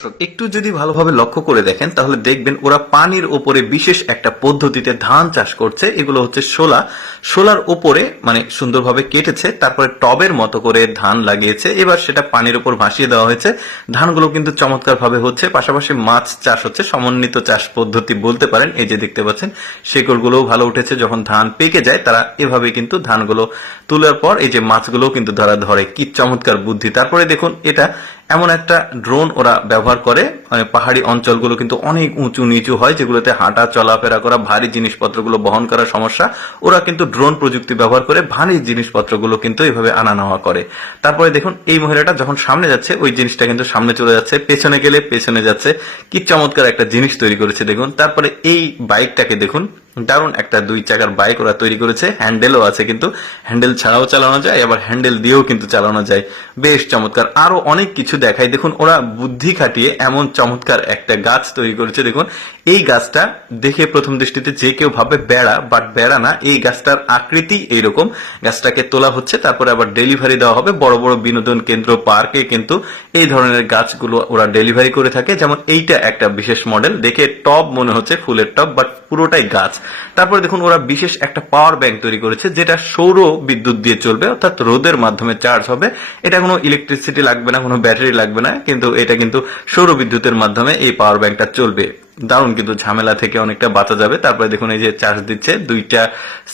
একটু যদি ভালোভাবে লক্ষ্য করে দেখেন, তাহলে দেখবেন ওরা পানির ওপরে বিশেষ একটা পদ্ধতিতে ধান চাষ করছে। এগুলো হচ্ছে শোলা। শোলার ওপরে মানে সুন্দরভাবে কেটেছে, তারপরে টবের মতো করে ধান লাগিয়েছে। এবার সেটা পানির ওপর ভাসিয়ে দেওয়া হয়েছে। ধানগুলো কিন্তু চমৎকার ভাবে হচ্ছে, পাশাপাশি মাছ চাষ হচ্ছে, সমন্বিত চাষ পদ্ধতি বলতে পারেন। এই যে দেখতে পাচ্ছেন, শেকড়গুলোও ভালো উঠেছে। যখন ধান পেকে যায়, তারা এভাবে কিন্তু ধানগুলো তোলার পর এই যে মাছগুলো কিন্তু ধরা ধরে। কি চমৎকার বুদ্ধি। তারপরে দেখুন, এটা এমন একটা ড্রোন ওরা ব্যবহার করে মানে পাহাড়ি অঞ্চলগুলো কিন্তু অনেক উঁচু নিচু হয়, যেগুলোতে হাঁটা, চলাফেরা করা, ভারী জিনিসপত্রগুলো বহন করার সমস্যা। ওরা কিন্তু ড্রোন প্রযুক্তি ব্যবহার করে ভারী জিনিসপত্রগুলো কিন্তু এইভাবে আনা নেওয়া করে। তারপরে দেখুন, এই মহিলাটা যখন সামনে যাচ্ছে, ওই জিনিসটা কিন্তু সামনে চলে যাচ্ছে, পেছনে গেলে পেছনে যাচ্ছে। কি চমৎকার একটা জিনিস তৈরি করেছে, দেখুন। তারপরে এই বাইকটাকে দেখুন দারুণ একটা দুই চাকার বাইক ওরা তৈরি করেছে। হ্যান্ডেলও আছে কিন্তু। হ্যান্ডেল ছাড়াও চালানো যায়, আবার হ্যান্ডেল দিয়েও কিন্তু চালানো যায়। বেশ চমৎকার। আরও অনেক কিছু দেখায় দেখুন, ওরা বুদ্ধি খাটিয়ে এমন চমৎকার একটা গাছ তৈরি করেছে। দেখুন, এই গাছটা দেখে প্রথম দৃষ্টিতে যে কেউ ভাবে বেড়া বাট বেড়া না, এই গাছটার আকৃতি এইরকম। গাছটাকে তোলা হচ্ছে, তারপরে আবার ডেলিভারি দেওয়া হবে। বড় বড় বিনোদন কেন্দ্র পার্কে কিন্তু এই ধরনের গাছগুলো ওরা ডেলিভারি করে থাকে। যেমন এইটা একটা বিশেষ মডেল দেখে টব মনে হচ্ছে ফুলের টব বাট পুরোটাই গাছ। তারপরে দেখুন ওরা বিশেষ একটা পাওয়ার ব্যাংক তৈরি করেছে, যেটা সৌর বিদ্যুৎ দিয়ে চলবে, অর্থাৎ রোদের মাধ্যমে চার্জ হবে। এটা কোনো ইলেকট্রিসিটি লাগবে না, কোনো ব্যাটারি লাগবে না, কিন্তু এটা কিন্তু সৌর বিদ্যুতের মাধ্যমে এই পাওয়ার ব্যাংকটা চলবে। দারুণ কিন্তু ঝামেলা থেকে অনেকটা বাঁচা যাবে। তারপরে দেখুন এই যে চার্জ দিচ্ছে, দুইটা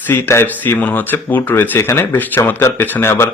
সি টাইপ সি মনে হচ্ছে পুট রয়েছে এখানে। বেশ চমৎকার, পেছনে আবার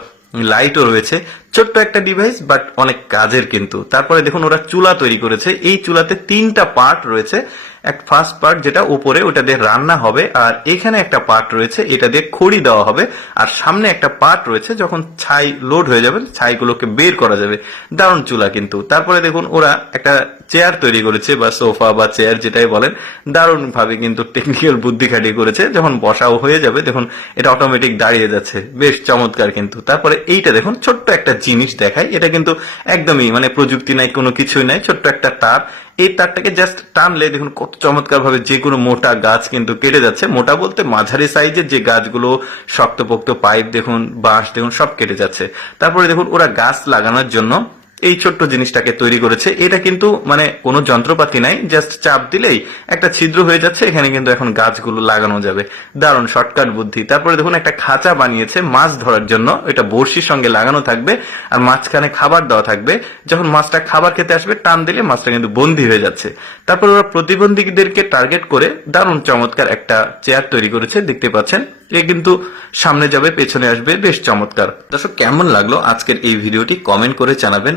লাইটও রয়েছে। ছোট্ট একটা ডিভাইস বাট অনেক কাজের কিন্তু। তারপরে দেখুন ওরা চুলা তৈরি করেছে। এই চুলাতে তিনটা পার্ট রয়েছে। এক ফার্স্ট পার্ট যেটা উপরে, ওটা দিয়ে রান্না হবে, আর এখানে একটা পার্ট রয়েছে, এটা দিয়ে খড়ি দেওয়া হবে, আর সামনে একটা পার্ট রয়েছে, যখন ছাই লোড হয়ে যাবে, ছাইগুলোকে বের করা যাবে, দারুণ চুলা কিন্তু। তারপরে দেখুন, ওরা একটা চেয়ার তৈরি করেছে, বা সোফা বা চেয়ার যেটাই বলেন দারুণ ভাবে কিন্তু টেকনিক্যাল বুদ্ধি খাটিয়ে করেছে, যখন বসাও হয়ে যাবে, দেখুন, এটা অটোমেটিক দাঁড়িয়ে যাচ্ছে, বেশ চমৎকার কিন্তু। তারপরে এইটা দেখুন, ছোট্ট একটা জিনিস দেখায় এটা কিন্তু একদমই মানে প্রযুক্তি নাই, কোনো কিছুই নাই, ছোট্ট একটা তার এই তারটাকে জাস্ট টানলে দেখুন কত চমৎকার ভাবে যে কোনো মোটা গাছ কিন্তু কেটে যাচ্ছে। মোটা বলতে মাঝারি সাইজের যে গাছগুলো শক্তপোক্ত পাইপ দেখুন, বাঁশ দেখুন, সব কেটে যাচ্ছে। তারপরে দেখুন ওরা গাছ লাগানোর জন্য এই ছোট্ট জিনিসটাকে তৈরি করেছে। এটা কিন্তু মানে কোনো যন্ত্রপাতি নাই জাস্ট চাপ দিলেই একটা ছিদ্র হয়ে যাচ্ছে, এখানে কিন্তু এখন গাছগুলো লাগানো যাবে। দারুণ শর্টকাট বুদ্ধি। তারপরে দেখুন, একটা খাঁচা বানিয়েছে মাছ ধরার জন্য। এটা বড়শির সঙ্গে লাগানো থাকবে আর মাঝখানে খাবার দেওয়া থাকবে। যখন মাছটা খাবার খেতে আসবে, টান দিলে মাছটা কিন্তু বন্দী হয়ে যাচ্ছে। তারপর ওরা প্রতিবন্ধীদেরকে টার্গেট করে দারুণ চমৎকার একটা চেয়ার তৈরি করেছে, দেখতে পাচ্ছেন? এ কিন্তু সামনে যাবে, পেছনে আসবে, বেশ চমৎকার। দর্শক, কেমন লাগল আজকের এই ভিডিওটি? কমেন্ট করে জানাবেন।